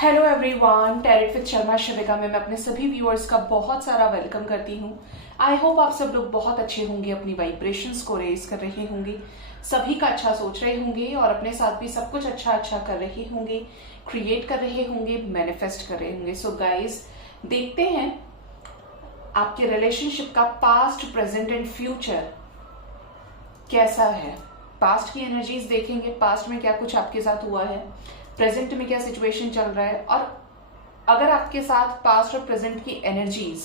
Hello everyone, tarot with Sharma Shivika में मैं अपने सभी व्यूअर्स का बहुत सारा वेलकम करती हूँ। आई होप आप सब लोग बहुत अच्छे होंगे, अपनी वाइब्रेशंस को रेज कर रहे होंगे, सभी का अच्छा सोच रहे होंगे और अपने साथ भी सब कुछ अच्छा अच्छा कर रहे होंगे, क्रिएट कर रहे होंगे, मैनिफेस्ट कर रहे होंगे। सो गाइज, देखते हैं आपके रिलेशनशिप का पास्ट, प्रेजेंट एंड फ्यूचर कैसा है। पास्ट की एनर्जीज देखेंगे, पास्ट में क्या कुछ आपके साथ हुआ है, प्रेजेंट में क्या सिचुएशन चल रहा है, और अगर आपके साथ पास्ट और प्रेजेंट की एनर्जीज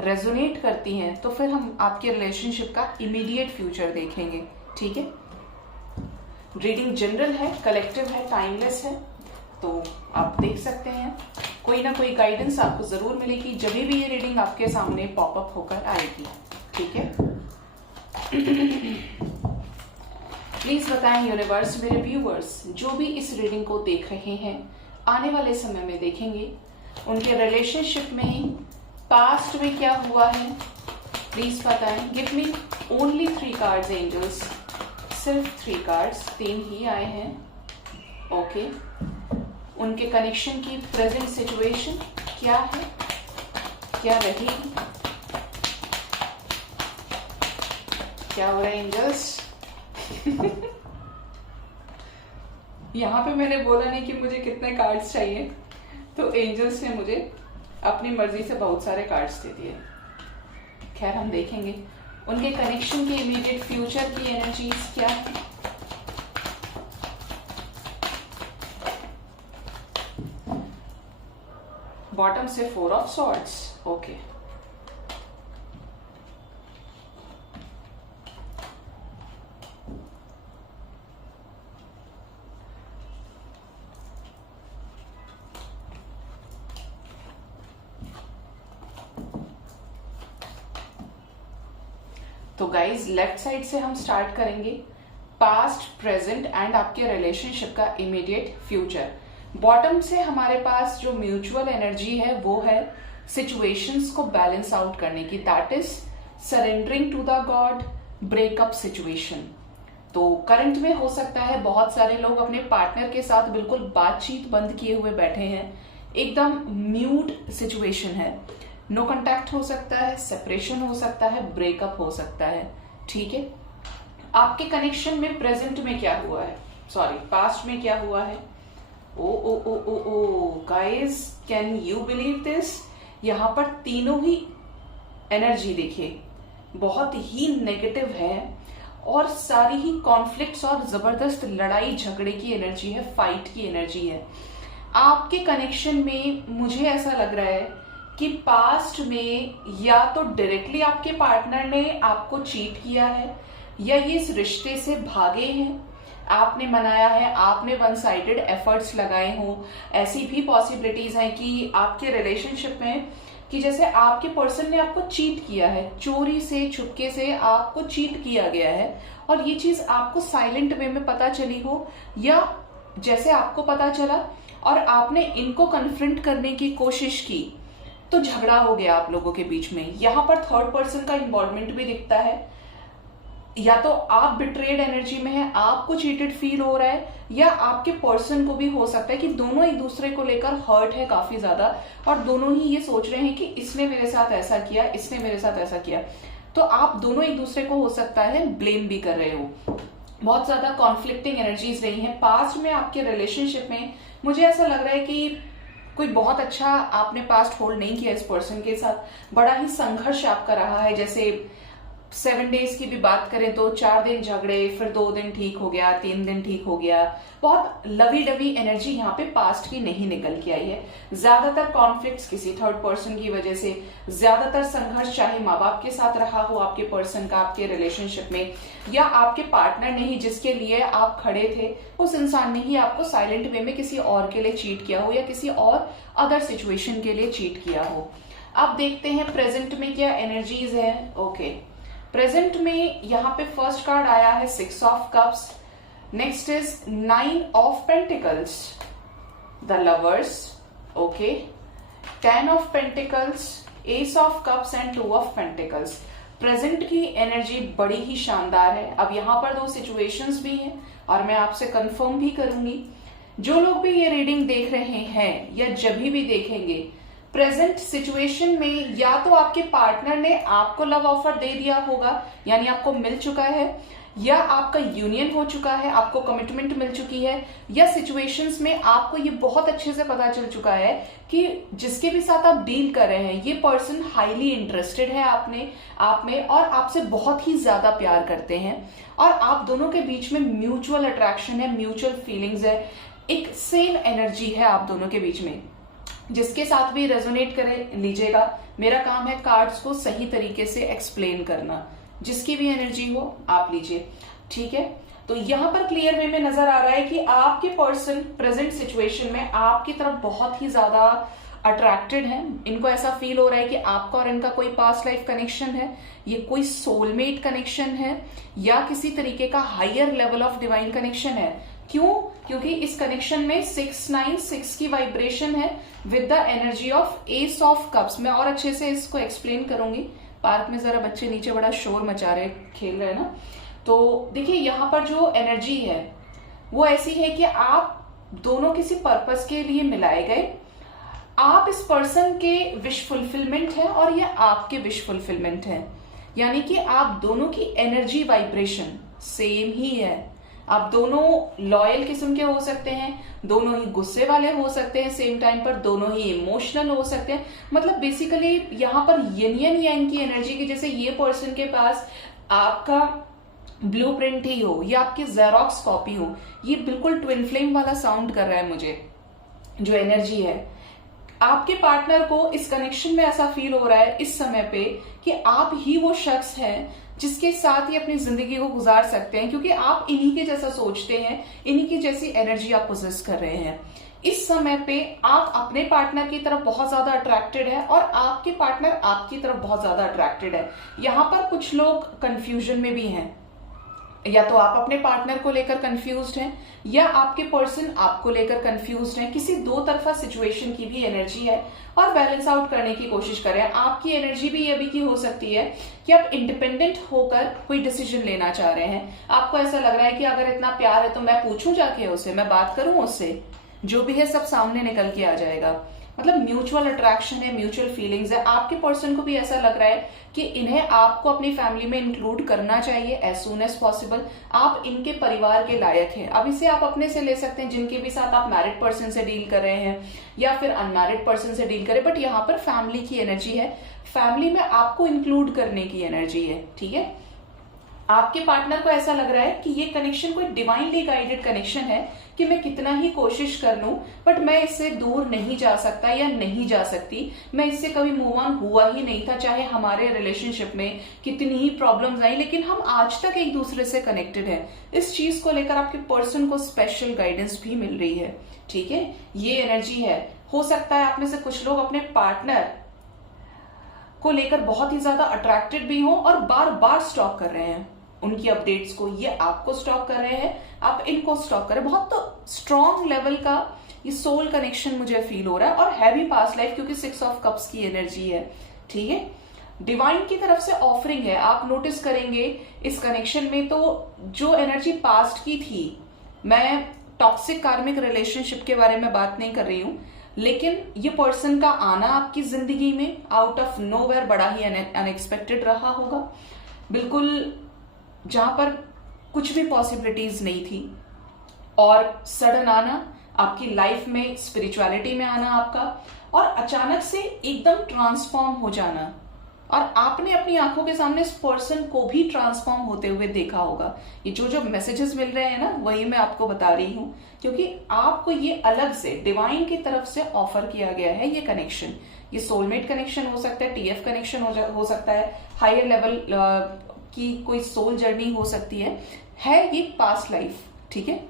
रेजोनेट करती हैं तो फिर हम आपके रिलेशनशिप का इमीडिएट फ्यूचर देखेंगे। ठीक है, रीडिंग जनरल है, कलेक्टिव है, टाइमलेस है, तो आप देख सकते हैं कोई ना कोई गाइडेंस आपको जरूर मिलेगी जब भी ये रीडिंग आपके सामने पॉपअप होकर आएगी। ठीक है, प्लीज बताएं यूनिवर्स, मेरे व्यूअर्स जो भी इस रीडिंग को देख रहे हैं, आने वाले समय में देखेंगे, उनके रिलेशनशिप में पास्ट में क्या हुआ है, प्लीज बताएं। Give me only 3 cards angels, सिर्फ 3 कार्ड्स, 3 ही आए हैं। ओके, उनके कनेक्शन की प्रेजेंट सिचुएशन क्या है, क्या रहेगी, क्या हो रहा है एंजल्स। यहाँ पे मैंने बोला नहीं कि मुझे कितने कार्ड्स चाहिए, तो एंजल्स ने मुझे अपनी मर्जी से बहुत सारे कार्ड्स दे दिए। खैर, हम देखेंगे उनके कनेक्शन के इमीडिएट फ्यूचर की एनर्जीज क्या है। बॉटम से 4 ऑफ सॉर्ड्स। ओके, तो गाइज, लेफ्ट साइड से हम स्टार्ट करेंगे, पास्ट, प्रेजेंट एंड आपके रिलेशनशिप का इमीडिएट फ्यूचर। बॉटम से हमारे पास जो म्यूचुअल एनर्जी है वो है सिचुएशंस को बैलेंस आउट करने की, that is surrendering to the god, breakup situation. तो करंट में हो सकता है बहुत सारे लोग अपने पार्टनर के साथ बिल्कुल बातचीत बंद किए हुए बैठे हैं, एकदम म्यूट सिचुएशन है, नो कांटेक्ट हो सकता है, सेपरेशन हो सकता है, ब्रेकअप हो सकता है। ठीक है, आपके कनेक्शन में प्रेजेंट में क्या हुआ है, सॉरी पास्ट में क्या हुआ है। Oh oh oh oh oh guys, can you believe this, यहां पर तीनों ही एनर्जी देखिए बहुत ही नेगेटिव है और सारी ही कॉन्फ्लिक्ट्स और जबरदस्त लड़ाई झगड़े की एनर्जी है, फाइट की एनर्जी है। आपके कनेक्शन में मुझे ऐसा लग रहा है कि पास्ट में या तो डायरेक्टली आपके पार्टनर ने आपको चीट किया है, या ये इस रिश्ते से भागे हैं, आपने मनाया है, आपने वन साइडेड एफर्ट्स लगाए हों। ऐसी भी पॉसिबिलिटीज हैं कि आपके रिलेशनशिप में कि जैसे आपके पर्सन ने आपको चीट किया है, चोरी से, छुपके से आपको चीट किया गया है, और ये चीज आपको साइलेंट वे में पता चली हो, या जैसे आपको पता चला और आपने इनको कन्फ्रंट करने की कोशिश की तो झगड़ा हो गया आप लोगों के बीच में। यहां पर थर्ड पर्सन का इन्वॉल्वमेंट भी दिखता है, या तो आप बिट्रेड एनर्जी में है, आपको चीटेड फील हो रहा है, या आपके पर्सन को भी हो सकता है कि दोनों एक दूसरे को लेकर हर्ट है काफी ज्यादा, और दोनों ही ये सोच रहे हैं कि इसने मेरे साथ ऐसा किया, इसने मेरे साथ ऐसा किया। तो आप दोनों एक दूसरे को हो सकता है ब्लेम भी कर रहे हो। बहुत ज्यादा कॉन्फ्लिक्टिंग एनर्जीज रही है पास्ट में आपके रिलेशनशिप में। मुझे ऐसा लग रहा है कि कोई बहुत अच्छा आपने पास्ट होल्ड नहीं किया इस पर्सन के साथ, बड़ा ही संघर्ष आपका रहा है। जैसे 7 डेज की भी बात करें तो 4 दिन झगड़े, फिर 2 दिन ठीक हो गया, 3 दिन ठीक हो गया। बहुत लवी डवी एनर्जी यहाँ पे पास्ट की नहीं निकल के आई है। ज्यादातर कॉन्फ्लिक्ट्स किसी थर्ड पर्सन की वजह से, ज्यादातर संघर्ष चाहे माँ बाप के साथ रहा हो आपके पर्सन का आपके रिलेशनशिप में, या आपके पार्टनर ने ही जिसके लिए आप खड़े थे उस इंसान ने ही आपको साइलेंट वे में किसी और के लिए चीट किया हो, या किसी और अदर सिचुएशन के लिए चीट किया हो। अब देखते हैं प्रेजेंट में क्या एनर्जीज है। ओके, प्रेजेंट में यहाँ पे फर्स्ट कार्ड आया है 6 of cups, next is 9 of pentacles, the lovers, okay, 10 of pentacles, S of cups and 2 of pentacles. Present की एनर्जी बड़ी ही शानदार है। अब यहाँ पर 2 सिचुएशंस भी हैं और मैं आपसे कंफर्म भी करूंगी जो लोग भी ये रीडिंग देख रहे हैं या जब भी देखेंगे, प्रेजेंट सिचुएशन में या तो आपके पार्टनर ने आपको लव ऑफर दे दिया होगा, यानी आपको मिल चुका है, या आपका यूनियन हो चुका है, आपको कमिटमेंट मिल चुकी है, या सिचुएशंस में आपको ये बहुत अच्छे से पता चल चुका है कि जिसके भी साथ आप डील कर रहे हैं ये पर्सन हाईली इंटरेस्टेड है आप में और आपसे बहुत ही ज्यादा प्यार करते हैं, और आप दोनों के बीच में म्यूचुअल अट्रैक्शन है, म्यूचुअल फीलिंग्स है, एक सेम एनर्जी है आप दोनों के बीच में। जिसके साथ भी रेजोनेट करे लीजिएगा, मेरा काम है कार्ड्स को सही तरीके से एक्सप्लेन करना, जिसकी भी एनर्जी हो आप लीजिए, ठीक है। तो यहां पर क्लियर वे में नजर आ रहा है कि आपके पर्सन प्रेजेंट सिचुएशन में आपकी तरफ बहुत ही ज्यादा अट्रैक्टेड है। इनको ऐसा फील हो रहा है कि आपका और इनका कोई पास्ट लाइफ कनेक्शन है, ये कोई सोलमेट कनेक्शन है, या किसी तरीके का higher level of divine connection है। क्यों? क्योंकि इस कनेक्शन में 696 की वाइब्रेशन है with the energy of S of cups. मैं और अच्छे से इसको एक्सप्लेन करूंगी। पार्क में जरा बच्चे नीचे बड़ा शोर मचा रहे, खेल रहे हैं ना, तो देखिए यहाँ पर जो एनर्जी है वो ऐसी है कि आप दोनों किसी पर्पस के लिए मिलाए गए, आप इस पर्सन के विश फुलफिलमेंट है और ये आपके विश फुलफिलमेंट है, यानी कि आप दोनों की एनर्जी वाइब्रेशन सेम ही है। आप दोनों लॉयल किस्म के हो सकते हैं, दोनों ही गुस्से वाले हो सकते हैं, सेम टाइम पर दोनों ही इमोशनल हो सकते हैं। मतलब बेसिकली यहाँ पर यिन यांग की एनर्जी की, जैसे ये पर्सन के पास आपका ब्लूप्रिंट ही हो या आपकी जेरोक्स कॉपी हो, ये बिल्कुल ट्विन फ्लेम वाला साउंड कर रहा है मुझे जो एनर्जी है। आपके पार्टनर को इस कनेक्शन में ऐसा फील हो रहा है इस समय पे कि आप ही वो शख्स हैं जिसके साथ ही अपनी जिंदगी को गुजार सकते हैं, क्योंकि आप इन्हीं के जैसा सोचते हैं, इन्हीं की जैसी एनर्जी आप पोजेस कर रहे हैं। इस समय पे आप अपने पार्टनर की तरफ बहुत ज्यादा अट्रैक्टेड है और आपके पार्टनर आपकी तरफ बहुत ज्यादा अट्रैक्टेड है। यहाँ पर कुछ लोग कंफ्यूजन में भी हैं, या तो आप अपने पार्टनर को लेकर कंफ्यूज्ड हैं या आपके पर्सन आपको लेकर कंफ्यूज्ड हैं। किसी दो तरफा सिचुएशन की भी एनर्जी है और बैलेंस आउट करने की कोशिश करें। आपकी एनर्जी भी ये भी की हो सकती है कि आप इंडिपेंडेंट होकर कोई डिसीजन लेना चाह रहे हैं। आपको ऐसा लग रहा है कि अगर इतना प्यार है तो मैं पूछूं जाके उससे, मैं बात करूं उससे, जो भी है सब सामने निकल के आ जाएगा। मतलब म्यूचुअल अट्रैक्शन है, म्यूचुअल फीलिंग्स है। आपके पर्सन को भी ऐसा लग रहा है कि इन्हें आपको अपनी फैमिली में इंक्लूड करना चाहिए एज सून एज पॉसिबल। आप इनके परिवार के लायक हैं। अब इसे आप अपने से ले सकते हैं, जिनके भी साथ आप मैरिड पर्सन से डील कर रहे हैं या फिर अनमैरिड पर्सन से डील करें, बट यहाँ पर फैमिली की एनर्जी है, फैमिली में आपको इंक्लूड करने की एनर्जी है, ठीक है। आपके पार्टनर को ऐसा लग रहा है कि ये कनेक्शन कोई डिवाइनली गाइडेड कनेक्शन है कि मैं कितना ही कोशिश कर लूं बट मैं इससे दूर नहीं जा सकता या नहीं जा सकती, मैं इससे कभी मूव ऑन हुआ ही नहीं था, चाहे हमारे रिलेशनशिप में कितनी ही प्रॉब्लम्स आई, लेकिन हम आज तक एक दूसरे से कनेक्टेड हैं। इस चीज को लेकर आपके पर्सन को स्पेशल गाइडेंस भी मिल रही है, ठीक है। ये एनर्जी है। हो सकता है आप में से कुछ लोग अपने पार्टनर को लेकर बहुत ही ज्यादा अट्रैक्टेड भी हो और बार बार स्टॉक कर रहे हैं उनकी अपडेट्स को। ये आपको स्टॉक कर रहे हैं, आप इनको स्टॉक कर रहे हैं। बहुत तो स्ट्रॉन्ग लेवल का ये सोल कनेक्शन मुझे फील हो रहा है और है भी पास्ट लाइफ, क्योंकि 6 ऑफ कप्स की एनर्जी है, ठीक है। डिवाइन की तरफ से ऑफरिंग है। आप नोटिस करेंगे इस कनेक्शन में तो जो एनर्जी पास्ट की थी, मैं टॉक्सिक कार्मिक रिलेशनशिप के बारे में बात नहीं कर रही हूं, लेकिन ये पर्सन का आना आपकी जिंदगी में आउट ऑफ नोवेयर बड़ा ही अनएक्सपेक्टेड रहा होगा, बिल्कुल जहां पर कुछ भी पॉसिबिलिटीज नहीं थी, और सडन आना आपकी लाइफ में, स्पिरिचुअलिटी में आना आपका, और अचानक से एकदम ट्रांसफॉर्म हो जाना, और आपने अपनी आंखों के सामने इस पर्सन को भी ट्रांसफॉर्म होते हुए देखा होगा। ये जो मैसेजेस मिल रहे हैं ना, वही मैं आपको बता रही हूं, क्योंकि आपको ये अलग से डिवाइन की तरफ से ऑफर किया गया है ये कनेक्शन। ये सोलमेट कनेक्शन हो सकता है, टीएफ कनेक्शन हो सकता है, हायर लेवल की कोई सोल जर्नी हो सकती है ये पास्ट लाइफ, ठीक है।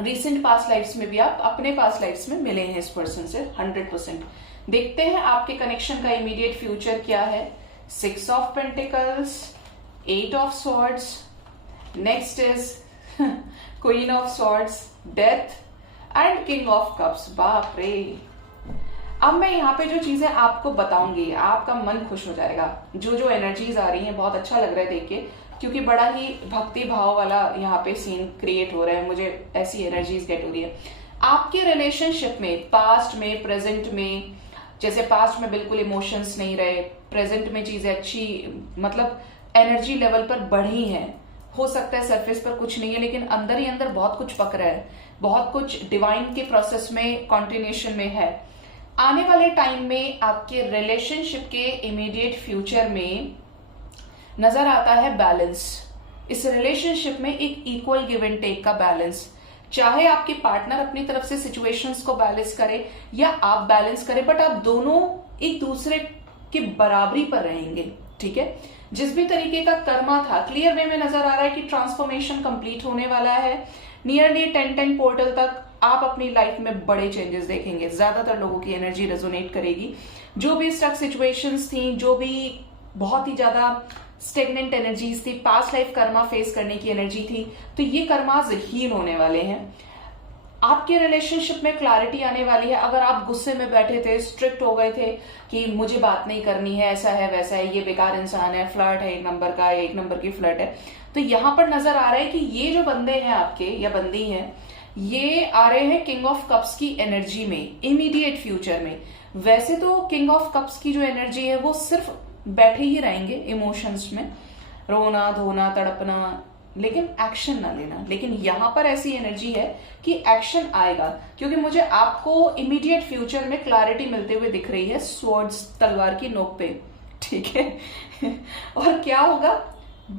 रिसेंट पास्ट लाइफ्स में भी आप अपने पास्ट लाइफ्स में मिले हैं इस पर्सन से 100%। देखते हैं आपके कनेक्शन का इमीडिएट फ्यूचर क्या है। 6 of pentacles, 8 of swords, next is queen of swords, death and king of cups. बाप रे, अब मैं यहाँ पे जो चीजें आपको बताऊंगी आपका मन खुश हो जाएगा। जो एनर्जीज आ रही हैं बहुत अच्छा लग रहा है देख के, क्योंकि बड़ा ही भक्ति भाव वाला यहाँ पे सीन क्रिएट हो रहा है, मुझे ऐसी एनर्जीज गेट हो रही है। आपके रिलेशनशिप में पास्ट में, प्रेजेंट में, जैसे पास्ट में बिल्कुल इमोशंस नहीं रहे, प्रेजेंट में चीजें अच्छी मतलब एनर्जी लेवल पर बढ़ी हैं, हो सकता है सरफेस पर कुछ नहीं है लेकिन अंदर ही अंदर बहुत कुछ पक रहा है, बहुत कुछ डिवाइन के प्रोसेस में कॉन्टिन्यूशन में है। आने वाले टाइम में आपके रिलेशनशिप के इमीडिएट फ्यूचर में नजर आता है बैलेंस। इस रिलेशनशिप में एक इक्वल गिव एंड टेक का बैलेंस, चाहे आपके पार्टनर अपनी तरफ से सिचुएशंस को बैलेंस करे या आप बैलेंस करें, बट आप दोनों एक दूसरे की बराबरी पर रहेंगे। ठीक है, जिस भी तरीके का कर्मा था क्लियर वे में नजर आ रहा है कि ट्रांसफॉर्मेशन कंप्लीट होने वाला है। नियरली 10-10 पोर्टल तक आप अपनी लाइफ में बड़े चेंजेस देखेंगे। ज्यादातर लोगों की एनर्जी रेजोनेट करेगी। जो भी स्टक सिचुएशंस थी, जो भी बहुत ही ज्यादा स्टेगनेंट एनर्जीज थी, पास्ट लाइफ कर्मा फेस करने की एनर्जी थी, तो ये कर्माज हील होने वाले हैं। आपके रिलेशनशिप में क्लैरिटी आने वाली है। अगर आप गुस्से में बैठे थे, स्ट्रिक्ट हो गए थे कि मुझे बात नहीं करनी है, ऐसा है वैसा है, ये बेकार इंसान है, फ्लर्ट है, एक नंबर का, एक नंबर की फ्लर्ट है, तो यहां पर नजर आ रहा है कि ये जो बंदे हैं आपके या बंदी हैं, ये आ रहे हैं किंग ऑफ कप्स की एनर्जी में इमीडिएट फ्यूचर में। वैसे तो किंग ऑफ कप्स की जो एनर्जी है वो सिर्फ बैठे ही रहेंगे इमोशंस में, रोना धोना तड़पना, लेकिन एक्शन ना लेना। लेकिन यहां पर ऐसी एनर्जी है कि एक्शन आएगा, क्योंकि मुझे आपको इमीडिएट फ्यूचर में क्लैरिटी मिलते हुए दिख रही है स्वॉर्ड्स, तलवार की नोक पे। ठीक है और क्या होगा,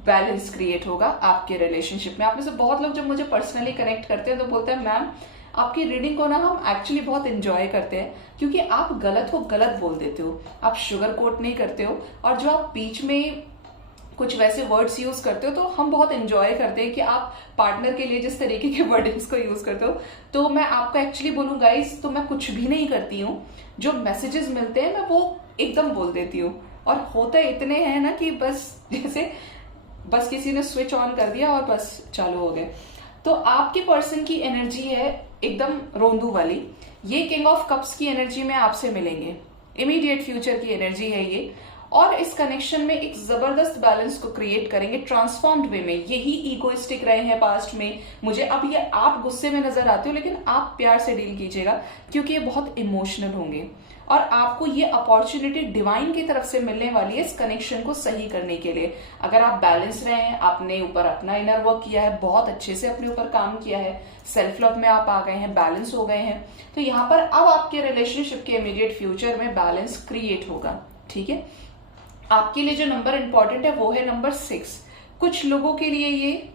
बैलेंस क्रिएट होगा आपके रिलेशनशिप में। आप में से बहुत लोग जब मुझे पर्सनली कनेक्ट करते हैं तो बोलते हैं मैम आपकी रीडिंग को ना हम एक्चुअली बहुत एंजॉय करते हैं, क्योंकि आप गलत को गलत बोल देते हो, आप शुगर कोट नहीं करते हो, और जो आप बीच में कुछ वैसे वर्ड्स यूज करते हो तो हम बहुत एंजॉय करते हैं कि आप पार्टनर के लिए जिस तरीके के वर्डिंग्स को यूज करते हो। तो मैं आपको एक्चुअली बोलूं गाइस, तो मैं कुछ भी नहीं करती हूँ, जो मैसेजेस मिलते हैं मैं वो एकदम बोल देती हूँ। और होते इतने हैं ना कि बस किसी ने स्विच ऑन कर दिया और बस चालू हो गए। तो आपके पर्सन की एनर्जी है एकदम रोंदू वाली। ये किंग ऑफ कप्स की एनर्जी में आपसे मिलेंगे, इमीडिएट फ्यूचर की एनर्जी है ये, और इस कनेक्शन में एक जबरदस्त बैलेंस को क्रिएट करेंगे ट्रांसफॉर्म्ड वे में। यही इगोइस्टिक रहे हैं पास्ट में मुझे, अब ये आप गुस्से में नजर आते हो लेकिन आप प्यार से डील कीजिएगा, क्योंकि ये बहुत इमोशनल होंगे और आपको ये अपॉर्चुनिटी डिवाइन की तरफ से मिलने वाली है इस कनेक्शन को सही करने के लिए। अगर आप बैलेंस रहे हैं, आपने ऊपर अपना इनर वर्क किया है, बहुत अच्छे से अपने ऊपर काम किया है, सेल्फ लव में आप आ गए हैं, बैलेंस हो गए हैं, तो यहाँ पर अब आपके रिलेशनशिप के इमीडिएट फ्यूचर में बैलेंस क्रिएट होगा। ठीक है, आपके लिए जो नंबर इंपॉर्टेंट है वो है नंबर 6। कुछ लोगों के लिए ये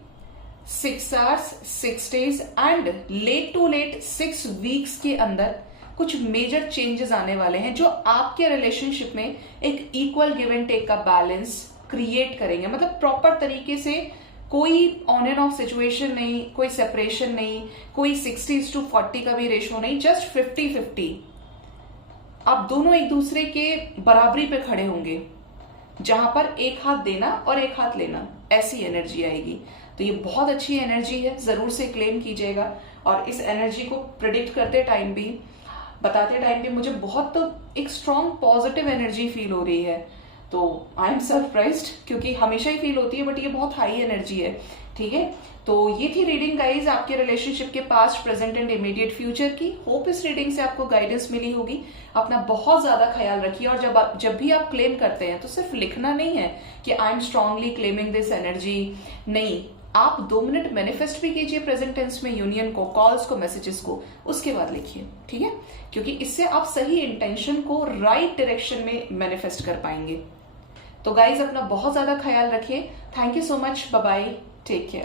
6 hours, 6 days and late to late 6 weeks के अंदर कुछ मेजर चेंजेस आने वाले हैं, जो आपके रिलेशनशिप में एक इक्वल गिव एंड टेक का बैलेंस क्रिएट करेंगे। मतलब प्रॉपर तरीके से कोई ऑन एंड ऑफ सिचुएशन नहीं, कोई सेपरेशन नहीं, कोई 60:40 का भी रेशो नहीं, जस्ट 50-50। आप दोनों एक दूसरे के बराबरी पे खड़े होंगे, जहां पर एक हाथ देना और एक हाथ लेना, ऐसी एनर्जी आएगी। तो ये बहुत अच्छी एनर्जी है, जरूर से क्लेम कीजिएगा। और इस एनर्जी को प्रिडिक्ट करते टाइम भी, बताते टाइम भी मुझे बहुत एक स्ट्रॉन्ग पॉजिटिव एनर्जी फील हो रही है। तो आई एम सरप्राइज्ड, क्योंकि हमेशा ही फील होती है बट ये बहुत हाई एनर्जी है। ठीक है, तो ये थी रीडिंग गाइज आपके रिलेशनशिप के past, present and immediate future की। होप इस रीडिंग से आपको गाइडेंस मिली होगी। अपना बहुत ज्यादा ख्याल रखिए, और जब भी आप क्लेम करते हैं तो सिर्फ लिखना नहीं है कि I am strongly claiming this energy, नहीं, आप 2 मिनट मैनिफेस्ट भी कीजिए प्रेजेंट टेंस में यूनियन को, कॉल्स को, मैसेजेस को, उसके बाद लिखिए। ठीक है, क्योंकि इससे आप सही इंटेंशन को राइट डायरेक्शन में मैनिफेस्ट कर पाएंगे। तो गाइज अपना बहुत ज्यादा ख्याल रखिए। Thank you so much, bye bye, take care.